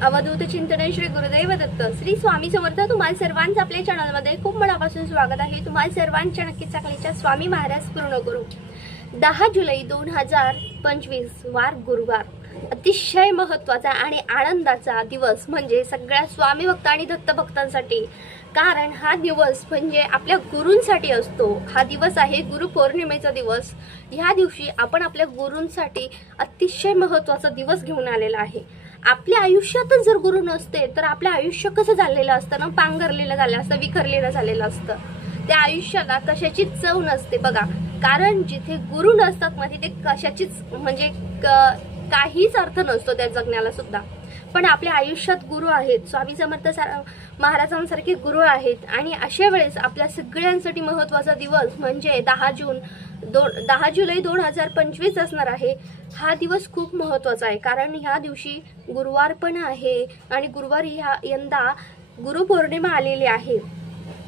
अवधूत चिंतन श्री गुरुदेव दत्त श्री स्वामी समर्थ। तुम्हाला सर्वांचं आपल्या चॅनलमध्ये खूप मनापासून स्वागत आहे। तुम्हाला सर्वांच्या नक्कीच चांगलीच्या स्वामी महाराज पूर्ण करू। 10 जुलै 2025 वार गुरुवार, अतिशय महत्त्वाचा आणि आनंदाचा दिवस म्हणजे सगळ्या स्वामी भक्त आणि दत्त भक्तांसाठी, कारण हा दिवस म्हणजे आपल्या गुरूंसाठी असतो। हा दिवस आहे गुरुपौर्णिमेचा दिवस। ह्या दिवशी आपण आपल्या गुरूंसाठी अतिशय महत्त्वाचा दिवस घेऊन आलेला आहे। आपल्या आयुष्यातच जर गुरु नसते तर आपलं आयुष्य कसं झालेलं असतं ना, पांघरलेलं झालं असतं, विखरलेलं झालेलं असतं। त्या आयुष्याला कशाची चव नसते बघा, कारण जिथे गुरु नसतात ना तिथे कशाचीच म्हणजे काहीच अर्थ नसतो त्या जगण्याला सुद्धा। पण आपल्या आयुष्यात गुरु आहेत, स्वामी समर्थ महाराजांसारखे गुरु आहेत आणि अशा वेळेस आपल्या सगळ्यांसाठी महत्त्वाचा दिवस म्हणजे 10 जुलै 2025 असणार आहे। हा दिवस खूप महत्त्वाचा आहे कारण ह्या दिवशी गुरुवार पण आहे आणि गुरुवारी यंदा गुरुपौर्णिमा आलेली आहे।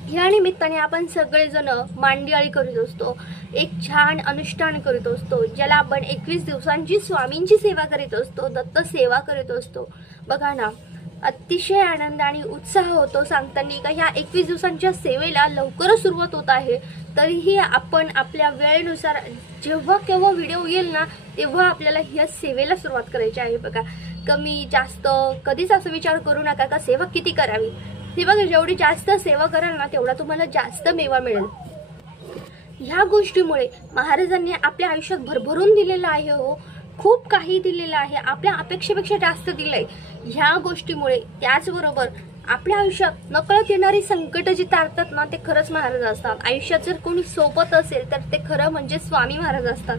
ह्या निमित्ताने आपण सगळेजण मांदियाळी करीत असतो, एक छान अनुष्ठान करीत असतो, ज्याला आपण 21 दिवसांची स्वामींची सेवा करीत असतो, दत्त सेवा करीत असतो। बघा ना, अतिशय आनंद आणि उत्साह होतो सांगताना का ह्या 21 दिवसांच्या सेवेला लवकरच सुरुवात होत आहे। तरीही आपण आपल्या वेळेनुसार जेव्हा केव्हा व्हिडिओ येईल ना तेव्हा आपल्याला ह्या सेवेला सुरुवात करायची आहे। बघा, कमी जास्त कधीच असं विचार करू नका का सेवा किती करावी। हे बघा, जेवढी जास्त सेवा कराल ना तेवढा तुम्हाला जास्त मेवा मिळेल। ह्या गोष्टीमुळे महाराजांनी आपल्या आयुष्यात भरभरून दिलेलं आहे, हो खूप काही दिलेलं आहे, आपल्या अपेक्षेपेक्षा जास्त दिलंय। ह्या गोष्टीमुळे त्याचबरोबर आपल्या आयुष्यात नकळत येणारी संकट जी तारतात ना ते खरंच महाराज असतात। आयुष्यात जर कोणी सोबत असेल तर ते खरं म्हणजे स्वामी महाराज असतात।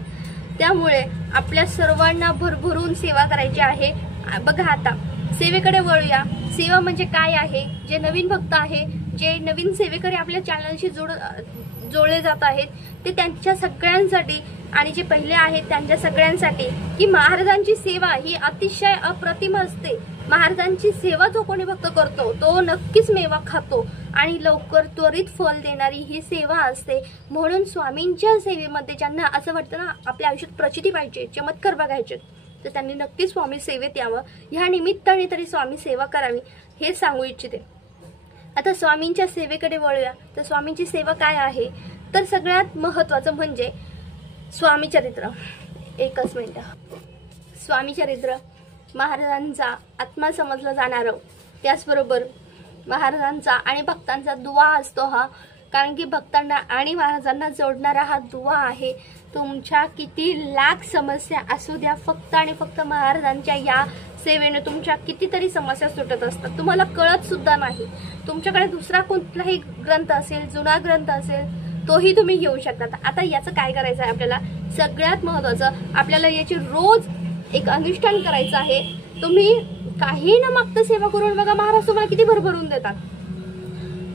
त्यामुळे आपल्या सर्वांना भरभरून सेवा करायची आहे। बघा, आता सेवेकडे वळूया। सेवा म्हणजे काय आहे? जे नवीन भक्त आहे, जे नवीन सेवेकरी आपल्या चॅनलशी जोडले जात आहेत ते त्यांच्या सगळ्यांसाठी आणि जे पहिले आहेत त्यांच्या सगळ्यांसाठी की महाराजांची सेवा ही अतिशय अप्रतिम असते। महाराजांची सेवा जो कोणी भक्त करतो तो नक्कीच मेवा खातो आणि लवकर त्वरित फल देणारी ही सेवा असते। म्हणून स्वामींच्या सेवेमध्ये ज्यांना असं वाटतं ना आपल्या आयुष्यात प्रचिती पाहिजे, चमत्कार बघायचे, तर त्यांनी नक्कीच स्वामी सेवेत यावं। ह्या निमित्ताने तरी स्वामी सेवा करावी हे सांगू इच्छिते। आता स्वामींच्या सेवेकडे वळूया। तर स्वामींची सेवा काय आहे? तर सगळ्यात महत्त्वाचं म्हणजे स्वामी चरित्र। एकच मिनिट। स्वामी चरित्र महाराजांचा आत्मा समजला जाणारं, त्याचबरोबर महाराजांचा आणि भक्तांचा दुवा असतो हा, कारण की भक्तांना आणि महाराजांना जोडणारा हा दुवा आहे। तुमच्या किती लाख समस्या असू द्या, फक्त आणि फक्त महाराजांच्या या सेवेने तुमच्या कितीतरी समस्या सुटत असतात, तुम्हाला कळत सुद्धा नाही। तुमच्याकडे दुसरा कोणताही ग्रंथ असेल, जुना ग्रंथ असेल, तोही तुम्ही घेऊ शकता। आता याचं काय करायचं आहे आपल्याला? सगळ्यात महत्त्वाचं आपल्याला याची रोज एक अनुष्ठान करायचं आहे। तुम्ही काही न मागता सेवा करून बघा, महाराज तुम्हाला किती भरभरून देतात।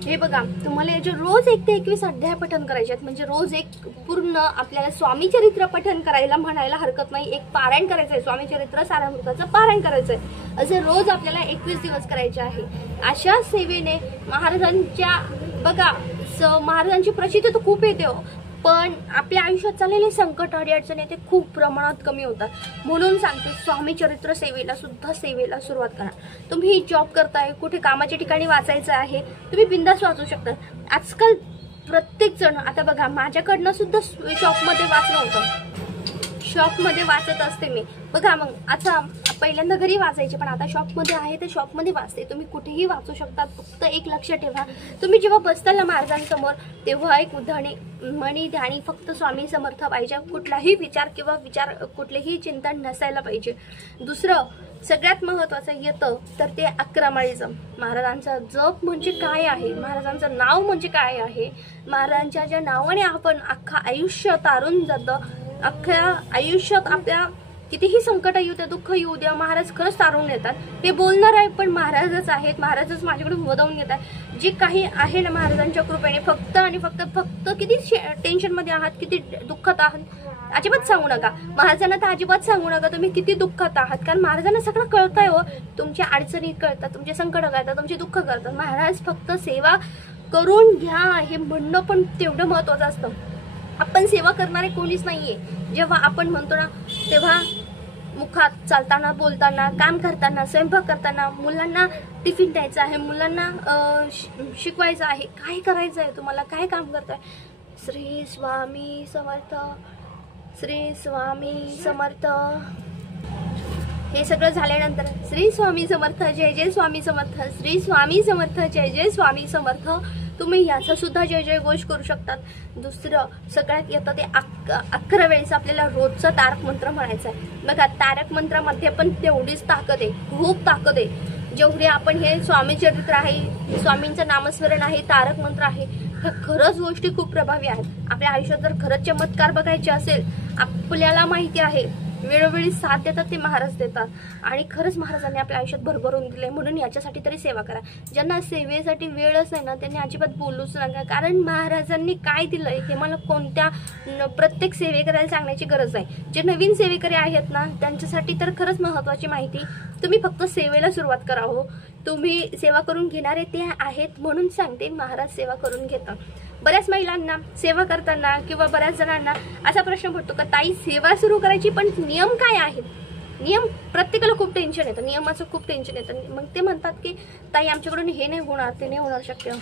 हे बघा, तुम्हाला याचे रोज 1 ते 21 अध्याय पठण करायचे आहेत, म्हणजे रोज एक पूर्ण आपल्याला स्वामी चरित्र पठण करायला म्हणायला हरकत नाही। एक पारायण करायचं आहे, स्वामी चरित्र सारामृताचं पारायण करायचं आहे। असे रोज आपल्याला 21 दिवस करायचे आहे। अशा सेवेने महाराजांच्या बघा महाराजांची प्रचिती तर खूप येते हो, पण आपल्या आयुष्यात चाललेले संकट अडचणी ते खूप प्रमाणात कमी होतात। म्हणून सांगते, स्वामी चरित्र सेवेला सुरुवात करा। तुम्ही जॉब करताय, कुठे कामाच्या ठिकाणी वाचायचं आहे, तुम्ही बिंदास वाचू शकता। आजकाल प्रत्येक जण, आता बघा माझ्याकडनं सुद्धा शॉपमध्ये वाचलं होतं, शॉपमध्ये वाचत असते मी। बघा मग आता पहिल्यांदा घरी वाचायचे, पण आता शॉपमध्ये आहे तर शॉपमध्ये वाचते। तुम्ही कुठेही वाचू शकता, फक्त एक लक्ष ठेवा, तुम्ही जेव्हा बसताल ना महाराजांसमोर तेव्हा एक मनी ध्यानी फक्त स्वामी समर्थ पाहिजे। कुठलाही विचार किंवा कुठलेही चिंतन नसायला पाहिजे। दुसरं सगळ्यात महत्त्वाचं येतं तर ते 11 माळी जप। महाराजांचा जप म्हणजे काय आहे, महाराजांचं नाव म्हणजे काय आहे, महाराजांच्या ज्या नावाने आपण अख्खा आयुष्य तारून जातं, अख्ख्या आयुष्यात आपल्या कितीही संकट येऊ द्या, दुःख येऊ द्या, महाराज खरंच तारून येतात। हे बोलणार आहे पण महाराजच आहेत, महाराजच माझ्याकडून वदवून घेतात। जे काही आहे ना महाराजांच्या कृपेने, फक्त आणि फक्त किती टेन्शनमध्ये आहात, किती दुःखात आहात, अजिबात सांगू नका महाराजांना, तर अजिबात सांगू नका तुम्ही किती दुःखात आहात, कारण महाराजांना सगळं कळतंय हो। तुमच्या अडचणी कळतात, तुमचे संकट कळतात, तुमचे दुःख कळतात। महाराज फक्त सेवा करून घ्या हे म्हणणं पण तेवढं महत्त्वाचं असतं। आपण सेवा करणारे कोणीच नाहीये। जेव्हा आपण म्हणतो ना तेव्हा मुखात चालताना, बोलताना, काम करताना, स्वयंपाक करताना, मुलांना टिफिन द्यायचा आहे, मुलांना शिकवायचं आहे, काय करायचं आहे, तुम्हाला काय काम करताय, श्री स्वामी समर्थ, श्री स्वामी समर्थ. हे सगळं झाल्यानंतर श्री स्वामी समर्थ, जय जय स्वामी समर्थ, श्री स्वामी समर्थ, जय जय स्वामी समर्थ. तुम्ही याचा सुद्धा जय जय घोष करू शकतात. दुसरं सगळ्यात येतं ते 11 वेळेस आपल्याला रोजचा तारक मंत्र म्हणायचा आहे. बघा, तारक मंत्रामध्ये पण तेवढीच ताकद आहे, खूप ताकद आहे. जेवढे आपण हे स्वामी चरित्र आहे, स्वामींचं नामस्मरण आहे, तारक मंत्र आहे, ह्या खरंच गोष्टी खूप प्रभावी आहेत. आपल्या आयुष्यात जर खरंच चमत्कार बघायचे असेल, आपल्याला माहिती आहे वेळोवेळी साथ देतात ते महाराज देतात, आणि खरंच महाराजांनी आपल्या आयुष्यात भरभरून दिले. म्हणून याच्यासाठी तरी सेवा करा. ज्यांना सेवेसाठी वेळच नाही ना, त्यांनी अजिबात बोलूच नका, कारण महाराजांनी काय दिलंय हे मला कोणत्या प्रत्येक सेवेकऱ्याला सांगण्याची गरज आहे. जे नवीन सेवेकरी आहेत ना, त्यांच्यासाठी तर खरंच महत्त्वाची माहिती, तुम्ही फक्त सेवेला सुरुवात करा. हो, तुम्ही सेवा करून घेणारे ते आहेत म्हणून सांगते, महाराज सेवा करून घेतात. बऱ्याच महिलांना सेवा करताना किंवा बऱ्याच जणांना असा प्रश्न पडतो का ताई सेवा सुरू करायची पण नियम काय आहेत. नियम प्रत्येकाला खूप टेन्शन येतं, नियमाचं खूप टेन्शन येतं. मग ते म्हणतात की ताई आमच्याकडून हे नाही होणार, ते नाही होणार शक्य.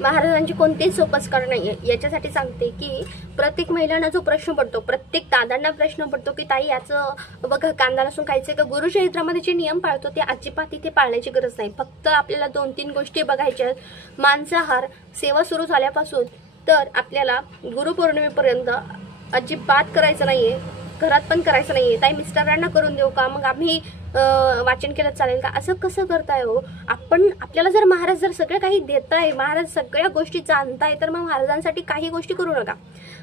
महाराजांची कोणतेच सोपस्कार नाहीये. याच्यासाठी सांगते की प्रत्येक महिलांना जो प्रश्न पडतो, प्रत्येक दादांना प्रश्न पडतो की ताई याचं बघा कांदा लसूण खायचं का. गुरुचरित्रामध्ये जे नियम पाळतो ते अजिबात इथे पाळण्याची गरज नाही. फक्त आपल्याला 2-3 गोष्टी बघायच्या. मांसाहार सेवा सुरू झाल्यापासून तर आपल्याला गुरुपौर्णिमेपर्यंत अजिबात करायचं नाहीये, घरात पण करायचं नाहीये. ताई मिस्टरांना करून देऊ का, मग आम्ही वाचन केलं चालेल का, असं कसं करताय हो. आपल्याला जर महाराज जर सगळं काही देताय, महाराज सगळ्या गोष्टी जाणताय, तर मग महाराजांसाठी काही गोष्टी करू नका.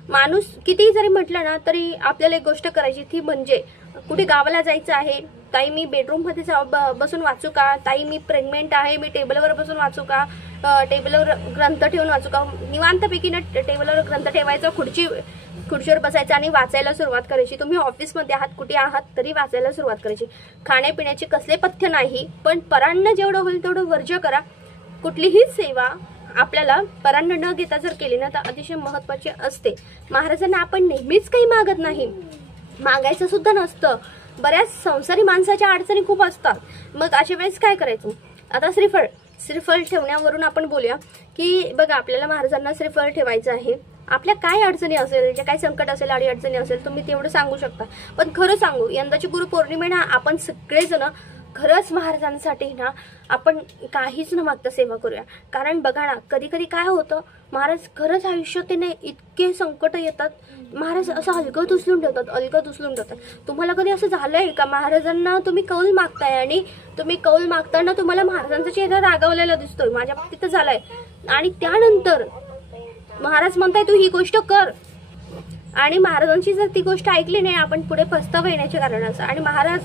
माणूस कितीही जरी म्हटलं ना तरी आपल्याला एक गोष्ट करायची, ती म्हणजे कुठे गावाला जायचं आहे, ताई मी बेडरूम मध्ये बसून वाचू का, ताई मी प्रेग्नेंट आहे, मी टेबलवर बसून वाचू का, टेबलवर ग्रंथ ठेवून वाचू का. निवांतपैकी ना टेबलवर ग्रंथ ठेवायचा, खुर्चीवर बसायचं आणि वाचायला सुरुवात करायची. तुम्ही ऑफिसमध्ये आहात, कुठे आहात तरी वाचायला सुरुवात करायची. खाण्यापिण्याचे कसले पथ्य नाही, पण परान्न जेवढं होईल तेवढं वर्ज्य करा. कुठलीही सेवा आपल्याला परान्न न घेता जर केली ना तर अतिशय महत्त्वाची असते. महाराजांना आपण नेहमीच काही मागत नाही, मागायचं सुद्धा नसतं. बऱ्याच संसारी माणसाच्या अडचणी खूप असतात. मग अशा वेळेस काय करायचं. आता श्रीफळ ठेवण्यावरून आपण बोलूया की बघा आपल्याला महाराजांना श्रीफळ ठेवायचं आहे. आपल्या काय अडचणी असेल, जे काय संकट असेल, अडचणी असेल, तुम्ही तेवढं सांगू शकता. पण खरं सांगू, यंदाची गुरुपौर्णिमेला आपण सगळेजण खरंच महाराजांसाठी ना आपण काहीच न मागता सेवा करूया. कारण बघा ना, कधी कधी काय होतं, महाराज खरंच आयुष्यात त्याने इतके संकट येतात, महाराज असं अलगद उचलून ठेवतात. तुम्हाला कधी असं झालंय का, महाराजांना तुम्ही कौल मागताय आणि तुम्ही कौल मागताना तुम्हाला महाराजांचा चेहरा रागावलेला दिसतोय. माझ्या बाबतीत झालंय. आणि त्यानंतर महाराज म्हणताय तू ही गोष्ट कर, आणि महाराजांची जर ती गोष्ट ऐकली नाही, आपण पुढे पस्तावा येण्याच्या कारणाचं. आणि महाराज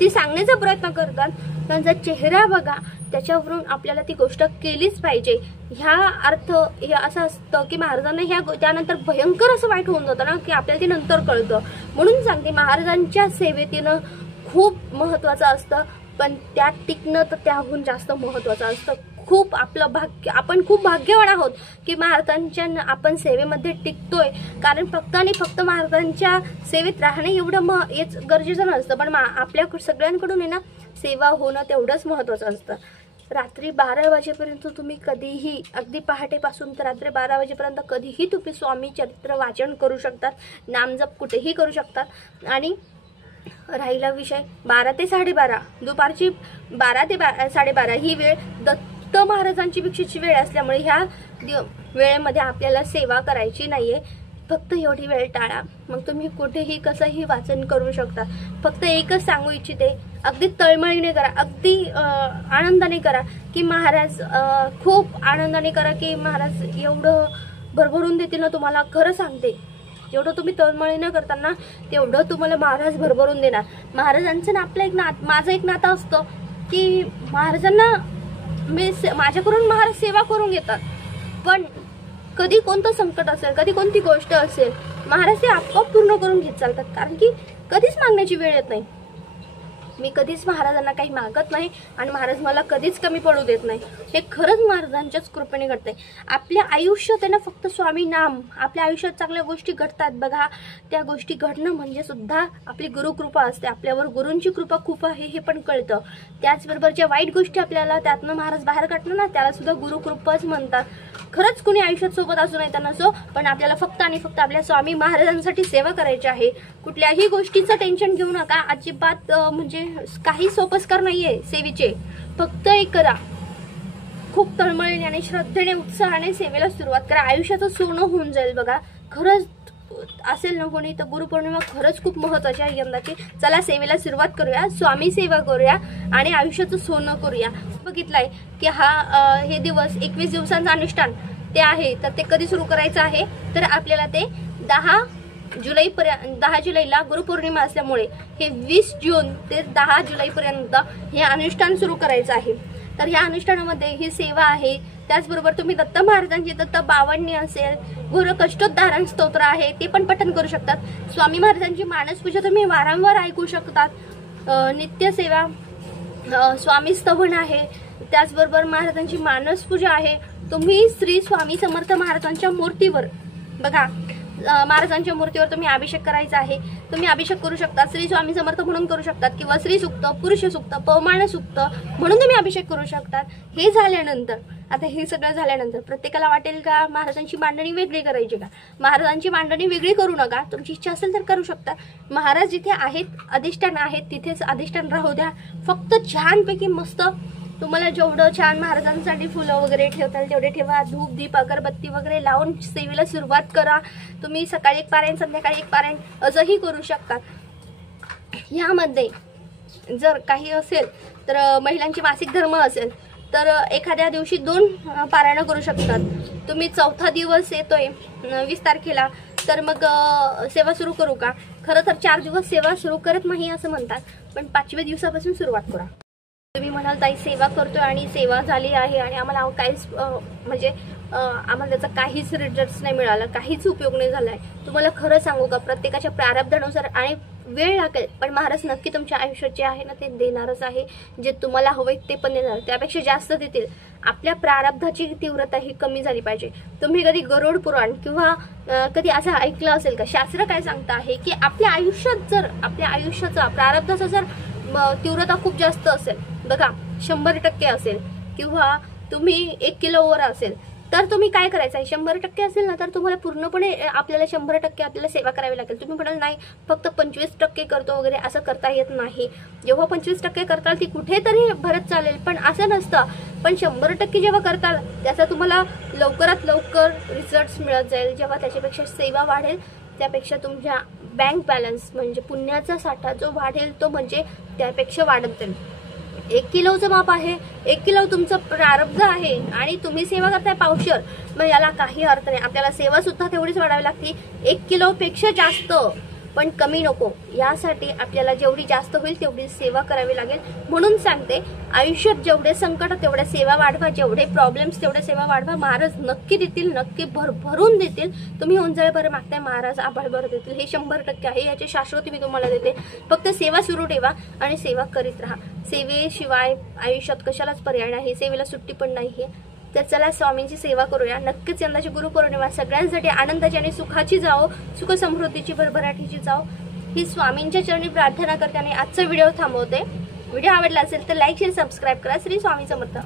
ती सांगण्याचा प्रयत्न करतात, त्यांचा चेहरा बघा, त्याच्यावरून आपल्याला ती गोष्ट केलीच पाहिजे. ह्या अर्थ हे असं असतं की महाराजांना त्यानंतर भयंकर असं वाईट होऊन जातं ना की आपल्याला ते नंतर कळतं. म्हणून सांगते, महाराजांच्या सेवेत येणं खूप महत्वाचं असतं, पण त्यात टिकणं तर त्याहून जास्त महत्वाचं असतं. खूप आपलं भाग्य, आपण खूप भाग्यवान आहोत की महाराजांच्या आपण सेवेमध्ये टिकतोय. कारण फक्त आणि फक्त महाराजांच्या सेवेत राहणं एवढं हेच गरजेचं नसतं, पण आपल्या सगळ्यांकडून आहे ना सेवा होणं तेवढंच महत्वाचं असतं. रात्री 12 वाजेपर्यंत तुम्ही कधीही, अगदी पहाटेपासून तर रात्री 12 वाजेपर्यंत कधीही तुम्ही स्वामी चरित्र वाचन करू शकतात, नामजप कुठेही करू शकतात. आणि राहिला विषय 12 ते 12:30, दुपारची 12 ते 12:30 ही वेळ दत्त महाराजांची भिक्षेची वेळ असल्यामुळे ह्या वेळेमध्ये आपल्याला सेवा करायची नाहीये. फक्त एवढी वेळ टाळा, मग तुम्ही कुठेही कसंही वाचन करू शकता. फक्त एकच सांगू इच्छिते, अगदी तळमळीने करा, अगदी आनंदाने करा की महाराज खूप आनंदाने करा की महाराज एवढं भरभरून देतील ना तुम्हाला. खरं सांगते, जेवढं तुम्ही तळमळीने करताना तेवढं तुम्हाला महाराज भरभरून देणार. महाराजांचं ना आपलं माझं एक नातं असतं की महाराजांना माझ्याकडून महाराज सेवा करून घेतात, पण कधी कोणतं संकट असेल, कधी कोणती गोष्ट असेल, महाराज ते आपोआप पूर्ण करून घेत चालतात. कारण की कधीच मागण्याची वेळ येत नाही. मी कधीच महाराजांना काही मागत नाही आणि महाराज मला कधीच कमी पडू देत नाही। हे खरंच महाराजांच्याच कृपेने घडतंय। आपल्या आयुष्यात आहे ना फक्त स्वामी नाम, आपल्या आयुष्यात चांगल्या गोष्टी घडतात बघा, त्या गोष्टी घडणं म्हणजे सुद्धा आपली गुरुकृपा असते, आपल्यावर गुरूंची कृपा खूप आहे हे पण कळतं। त्याचबरोबर ज्या वाईट गोष्टी आपल्याला त्यातनं महाराज बाहेर काढणं ना, त्याला सुद्धा गुरुकृपाच म्हणतात। खरंच कुणी आयुष्यात सोबत असू नाही त्यांना नसो, पण आपल्याला फक्त आणि फक्त आपल्या स्वामी महाराजांसाठी सेवा करायची आहे। कुठल्याही गोष्टीचं टेन्शन घेऊ नका, अजिबात म्हणजे काही सोपस्कार नाहीये सेवेचे, फक्त एक करा, खूप तळमळीने आणि श्रद्धेने उत्साहाने सेवेला सुरुवात करा, आयुष्याचं सोनं होऊन जाईल बघा। खरंच असेल ना कोणी तर गुरुपौर्णिमा खरंच खूप महत्त्वाची आहे यंदाची। चला सेवेला सुरुवात करूया, स्वामी सेवा करूया आणि आयुष्याचं सोनं करूया। बघितलंय की हे दिवस 21 दिवसांचं अनुष्ठान ते आहे, तर ते कधी सुरू करायचं आहे तर आपल्याला ते 10 जुलैला गुरुपौर्णिमा असल्यामुळे हे 20 जून ते 10 जुलैपर्यंत हे अनुष्ठान सुरू करायचं आहे। तर या अनुष्ठानामध्ये ही सेवा आहे, त्याचबरोबर तुम्ही दत्त महाराजांची दत्त 52 असेल, गुरु कष्टोद्धारण स्तोत्र आहे ते पण पठण करू शकतात। स्वामी महाराजांची मानसपूजा तुम्ही वारंवार ऐकू शकतात। नित्य सेवा स्वामी स्तवन आहे, त्याचबरोबर महाराजांची मानसपूजा आहे। तुम्ही श्री स्वामी समर्थ महाराजांच्या मूर्तीवर बघा, महाराजांच्या मूर्तीवर तुम्ही अभिषेक करायचा आहे, तुम्ही अभिषेक करू शकता, श्री स्वामी समर्थ म्हणून करू शकतात किंवा श्री सुक्त, पुरुष सुक्त, पवमान सुक्त म्हणून तुम्ही अभिषेक करू शकतात। हे झाल्यानंतर आता हे सगळं झाल्यानंतर प्रत्येकाला वाटेल का महाराजांची मांडणी वेगळी करायची का? महाराजांची मांडणी वेगळी करू नका, तुमची इच्छा असेल तर करू शकता। महाराज जिथे आहेत, अधिष्ठान आहेत, तिथेच अधिष्ठान राहू द्या। फक्त छानपैकी मस्त तुम्हाला जेवढं छान महाराजांसाठी फुलं वगैरे ठेवताल तेवढे ठेवा, धूप दीप अगरबत्ती वगैरे लावून सेवेला सुरुवात करा। तुम्ही सकाळी एक पारायण, संध्याकाळी एक पारायण असंही करू शकतात। यामध्ये जर काही असेल तर महिलांची मासिक धर्म असेल तर एखाद्या दिवशी 2 पारायण करू शकतात। तुम्ही 4था दिवस येतोय 20 तारखेला, तर मग सेवा सुरू करू का? खरं तर 4 दिवस सेवा सुरू करत नाही असं म्हणतात, पण 5व्या दिवसापासून सुरुवात करा। तुम्ही म्हणाल ताई सेवा करतोय आणि सेवा झाली आहे आणि आम्हाला काहीच म्हणजे आम्हाला त्याचा काहीच रिझल्ट नाही मिळाला, काहीच उपयोग नाही झालाय। तुम्हाला खरं सांगू का, प्रत्येकाच्या प्रारब्धानुसार आणि वेळ लागेल, पण महाराज नक्की तुमच्या आयुष्यात जे आहे ना ते देणारच आहे। जे तुम्हाला हवंय ते पण देणार, त्यापेक्षा जास्त देतील। आपल्या प्रारब्धाची तीव्रता ही कमी झाली पाहिजे। तुम्ही कधी गरुड पुराण किंवा कधी असं ऐकलं असेल का? शास्त्र काय सांगतं आहे की आपल्या आयुष्यात जर आपल्या आयुष्याचा प्रारब्धाचा जर तीव्रता खूप जास्त असेल बघा, 100% असेल किंवा तुम्ही 1 किलोवर असेल, तर तुम्ही काय करायचं आहे? 100% असेल ना तर तुम्हाला पूर्णपणे आपल्याला 100% आपल्याला सेवा करावी लागेल। तुम्ही म्हणाल नाही फक्त 25% करतो वगैरे, असं करता येत नाही। जेव्हा 25% करताल ती कुठेतरी भरत चालेल, पण असं नसतं। पण 100% जेव्हा करताल त्याचा तुम्हाला लवकरात लवकर रिझल्ट मिळत जाईल। जेव्हा त्याच्यापेक्षा सेवा वाढेल, त्यापेक्षा तुमच्या बँक बॅलन्स म्हणजे पुण्याचा साठा जो वाढेल तो म्हणजे त्यापेक्षा वाढत जाईल। 1 किलोचं माप आहे, 1 किलो तुमचं प्रारब्ध आहे आणि तुम्ही सेवा करताय पावशर, मग याला काही अर्थ नाही। आपल्याला सेवा सुद्धा तेवढीच वाढावी लागते, 1 किलोपेक्षा जास्त पण कमी नको। यासाठी आपल्याला जेवढी जास्त होईल तेवढी सेवा करावी लागेल। म्हणून सांगते, आयुष्यात जेवढे संकट तेवढे सेवा वाढवा, जेवढे प्रॉब्लेम्स तेवढे सेवा वाढवा। महाराज नक्की देतील, नक्की भरभरून देतील। तुम्ही उंजळ भर मागताय, महाराज आभाळ भर देतील, हे 100% आहे। याची शाश्वती मी तुम्हाला देते। फक्त सेवा सुरू ठेवा आणि सेवा करीत राहा। सेवेशिवाय आयुष्यात कशालाच पर्याय नाही, सेवेला सुट्टी पण नाहीये। तर चला स्वामींची सेवा करूया। नक्कीच यंदाची गुरुपौर्णिमा सगळ्यांसाठी आनंदाची आणि सुखाची जाओ, सुख समृद्धीची भरभराटीची जाओ, ही स्वामींच्या चरणी प्रार्थना करते आणि आजचा व्हिडिओ थांबवते। व्हिडिओ आवडला असेल तर लाईक शेअर सबस्क्राईब करा। श्री स्वामी समर्थ।